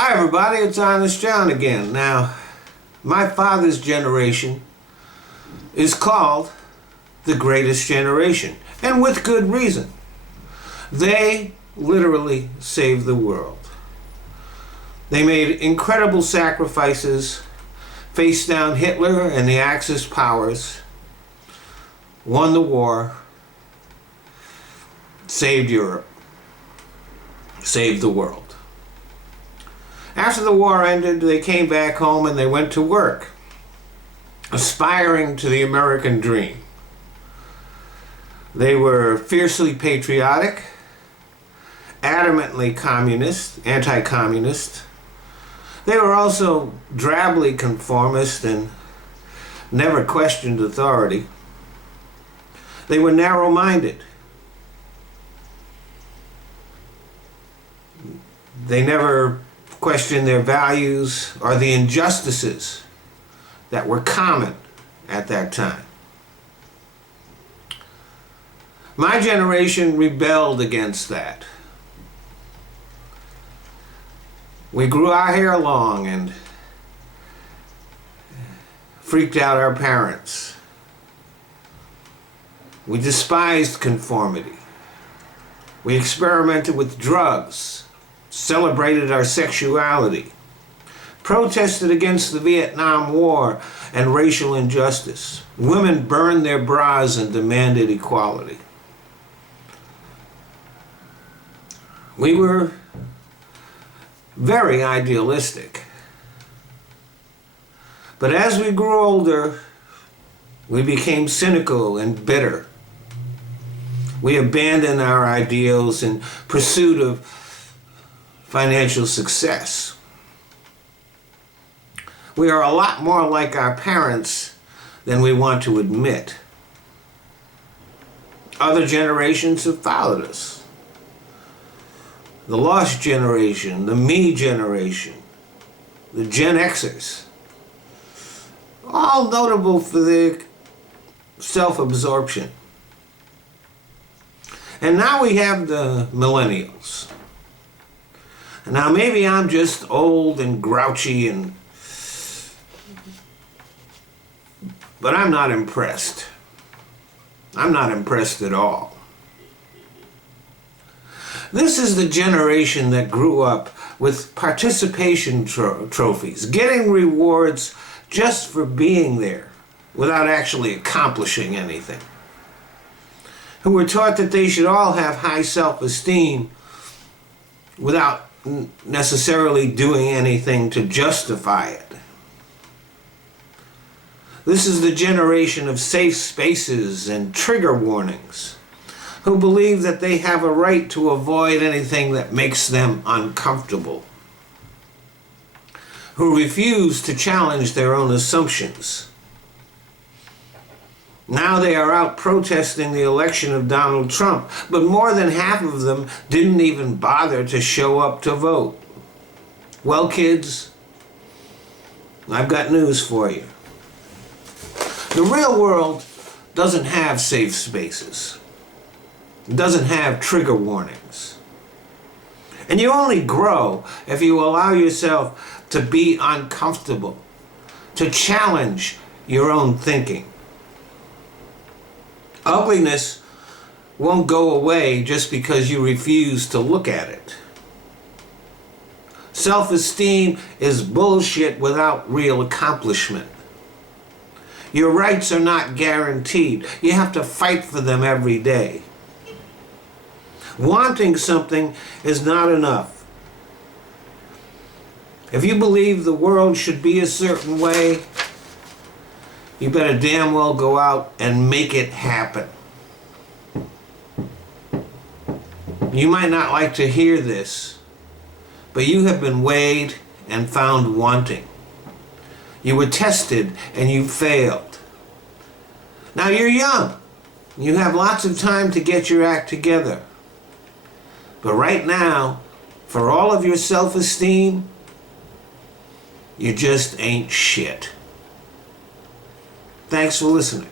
Hi everybody, it's Honest John again. Now, my father's generation is called the greatest generation, and with good reason. They literally saved the world. They made incredible sacrifices, faced down Hitler and the Axis powers, won the war, saved Europe, saved the world. After the war ended, they came back home and they went to work, aspiring to the American dream. They were fiercely patriotic, adamantly communist, anti-communist. They were also drably conformist and never questioned authority. They were narrow-minded. They never questioned their values or the injustices that were common at that time. My generation rebelled against that. We grew our hair long and freaked out our parents. We despised conformity. We experimented with drugs, celebrated our sexuality, protested against the Vietnam War and racial injustice. Women burned their bras and demanded equality. We were very idealistic. But as we grew older, we became cynical and bitter. We abandoned our ideals in pursuit of financial success. We are a lot more like our parents than we want to admit. Other generations have followed us. The lost generation, the me generation, the Gen Xers, all notable for their self-absorption. And now we have the Millennials. Now maybe I'm just old and grouchy but I'm not impressed. I'm not impressed at all. This is the generation that grew up with participation trophies, getting rewards just for being there without actually accomplishing anything. Who were taught that they should all have high self-esteem without necessarily doing anything to justify it. This is the generation of safe spaces and trigger warnings, who believe that they have a right to avoid anything that makes them uncomfortable, who refuse to challenge their own assumptions. Now they are out protesting the election of Donald Trump, but more than half of them didn't even bother to show up to vote. Well, kids, I've got news for you. The real world doesn't have safe spaces. It doesn't have trigger warnings. And you only grow if you allow yourself to be uncomfortable, to challenge your own thinking. Ugliness won't go away just because you refuse to look at it. Self-esteem is bullshit without real accomplishment. Your rights are not guaranteed. You have to fight for them every day. Wanting something is not enough. If you believe the world should be a certain way, you better damn well go out and make it happen. You might not like to hear this, but you have been weighed and found wanting. You were tested and you failed. Now you're young. You have lots of time to get your act together. But right now, for all of your self-esteem, you just ain't shit. Thanks for listening.